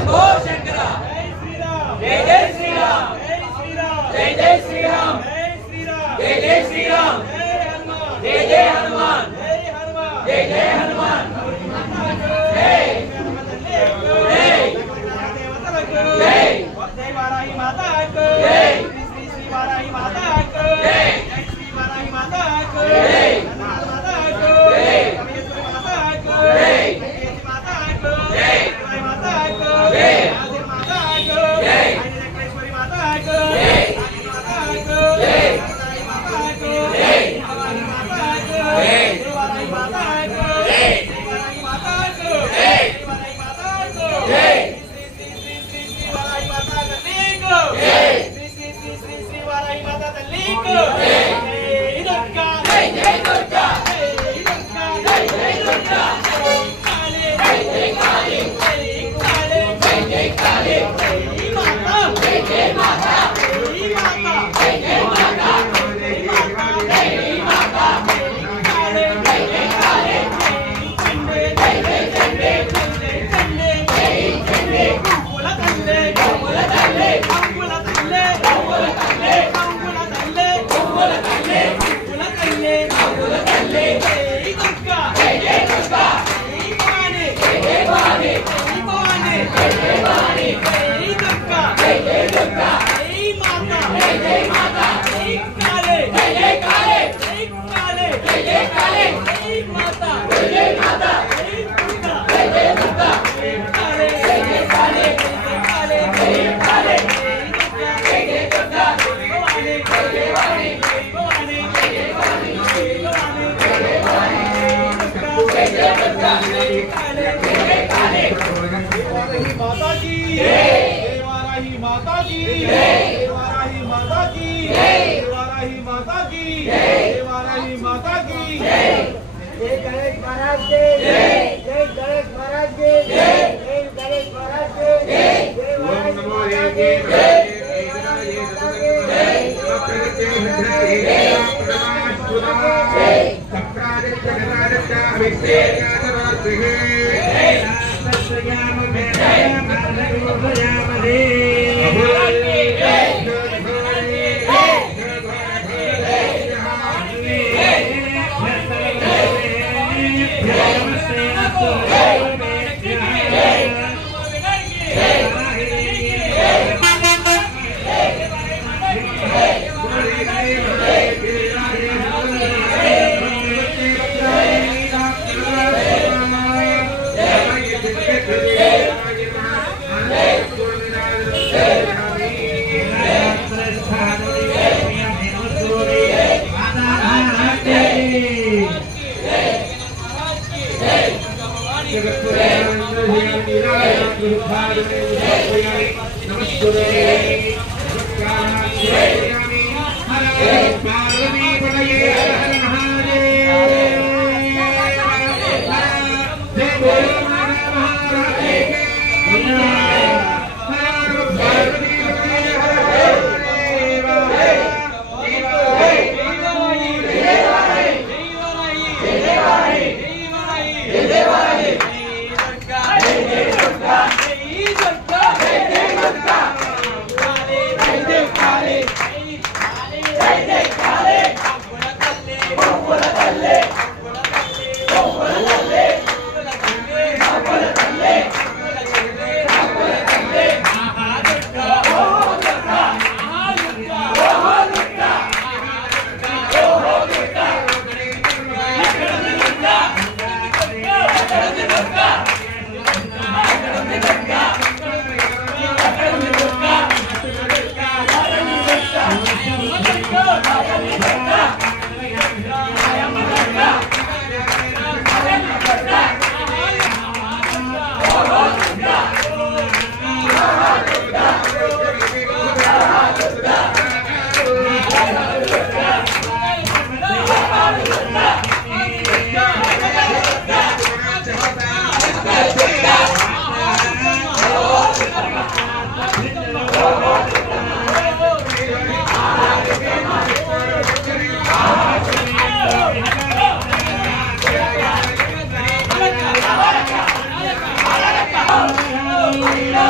शंभो शंकरा जय जय श्रीराम जय जय श्रीराम जय जय श्रीराम जय जय हनुमान जय जय हनुमान जय जय जय वाराही माता को जय श्री श्री वाराही माता को जय श्री वाराही माता को जय माता को जय कमेश्वरी माता को जय माता को जय माता को जय माता को जय कमेश्वरी माता को जय माता को जय माता को जय माता को जय वाराही माता को जय वाराही माता को जय वाराही माता को जय वाराही माता तल्ली को जय दुर्गा जय जय दुर्गा जय दुर्गा जय जय दुर्गा काली जय जय काली जय काली जय जय काली जय माता जय जय माता जय माता जय जय माता जय माता जय माता काली जय जय काली चंडे जय जय चंडे चंडे चंडे जय चंडे बोला तल्ले बोला तल्ले बोला तल्ले बोला तल्ले माता की वाराही माता की वाराही माता की वाराही माता की वाराही माता की जय गणेश महाराज के जय गणेश महाराज के जय गणेश महाराज के जय वाराही माता के Jai Jai Kale వీడో